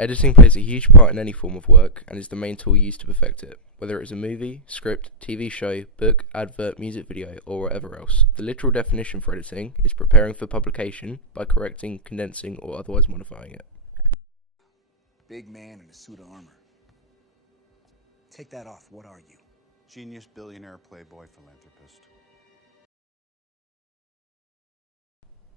Editing plays a huge part in any form of work and is the main tool used to perfect it, whether it is a movie, script, TV show, book, advert, music video, or whatever else. The literal definition for editing is preparing for publication by correcting, condensing, or otherwise modifying it. Big man in a suit of armor. Take that off, what are you? Genius, billionaire, playboy, philanthropist.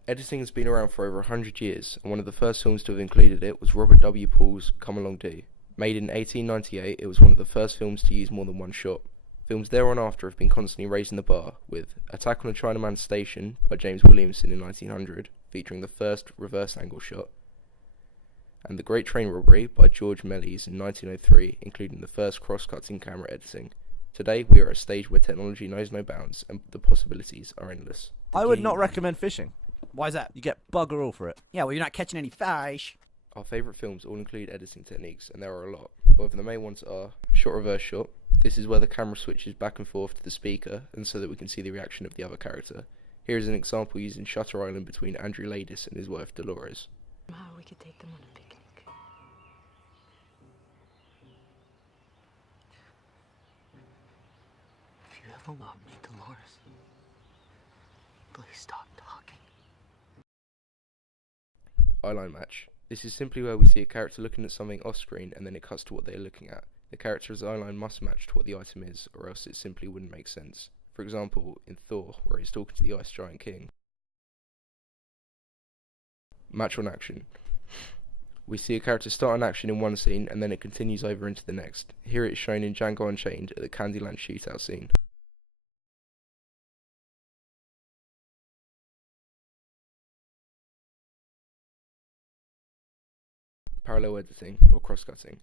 Editing has been around for over 100 years, and one of the first films to have included it was Robert W. Paul's Come Along Do. Made in 1898, it was one of the first films to use more than one shot. Films thereon after have been constantly raising the bar, with Attack on the Chinaman Station by James Williamson in 1900, featuring the first reverse angle shot, and The Great Train Robbery by George Méliès in 1903, including the first cross-cutting camera editing. Today, we are at a stage where technology knows no bounds, and the possibilities are endless. I would not recommend fishing. Why is that? You get bugger all for it. Yeah, well, you're not catching any fish. Our favourite films all include editing techniques, and there are a lot. However, the main ones are shot reverse shot. This is where the camera switches back and forth to the speaker, and so that we can see the reaction of the other character. Here is an example used in Shutter Island between Andrew Ladis and his wife Dolores. We could take them on a picnic. If you ever love me, Dolores, please stop talking. Eyeline match. This is simply where we see a character looking at something off screen and then it cuts to what they are looking at. The character's eyeline must match to what the item is, or else it simply wouldn't make sense. For example, in Thor, where he's talking to the Ice Giant King. Match on action. We see a character start an action in one scene and then it continues over into the next. Here it is shown in Django Unchained at the Candyland shootout scene. Parallel editing, or cross-cutting.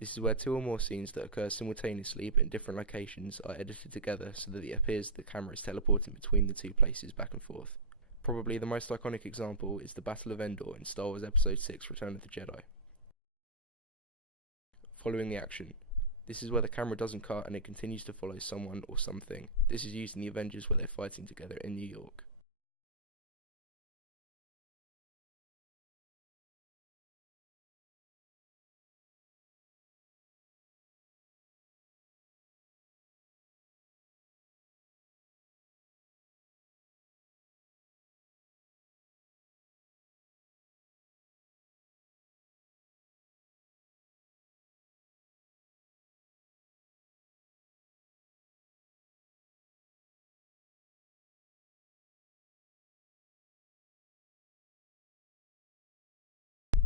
This is where two or more scenes that occur simultaneously but in different locations are edited together so that it appears the camera is teleporting between the two places back and forth. Probably the most iconic example is the Battle of Endor in Star Wars Episode 6 Return of the Jedi. Following the action. This is where the camera doesn't cut and it continues to follow someone or something. This is used in the Avengers where they're fighting together in New York.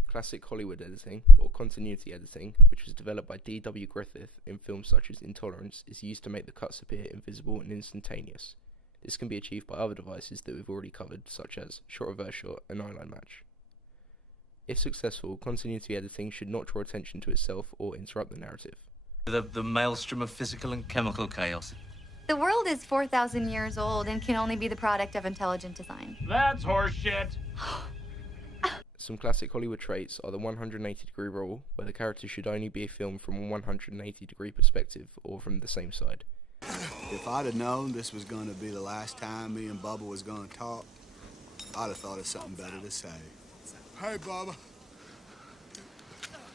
Classic Hollywood editing, or continuity editing, which was developed by D.W. Griffith in films such as Intolerance, is used to make the cuts appear invisible and instantaneous. This can be achieved by other devices that we've already covered, such as shot reverse shot and eyeline match. If successful, continuity editing should not draw attention to itself or interrupt the narrative. The maelstrom of physical and chemical chaos. The world is 4,000 years old and can only be the product of intelligent design. That's horseshit. Some classic Hollywood traits are the 180-degree rule, where the character should only be filmed from a 180-degree perspective or from the same side. If I'd have known this was going to be the last time me and Bubba was going to talk, I'd have thought of something better to say. Hey, Bubba.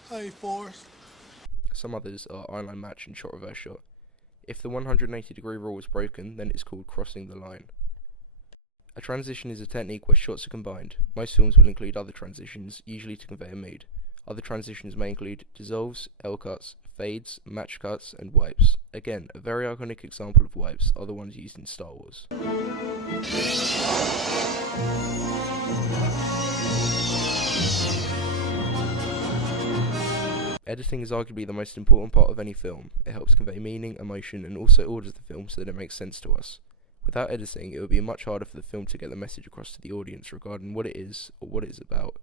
Hey, Forrest. Some others are eyeline match and shot reverse shot. If the 180-degree rule is broken, then it's called crossing the line. A transition is a technique where shots are combined. Most films will include other transitions, usually to convey a mood. Other transitions may include dissolves, L-cuts, fades, match cuts, and wipes. Again, a very iconic example of wipes are the ones used in Star Wars. Editing is arguably the most important part of any film. It helps convey meaning, emotion, and also orders the film so that it makes sense to us. Without editing, it would be much harder for the film to get the message across to the audience regarding what it is or what it is about,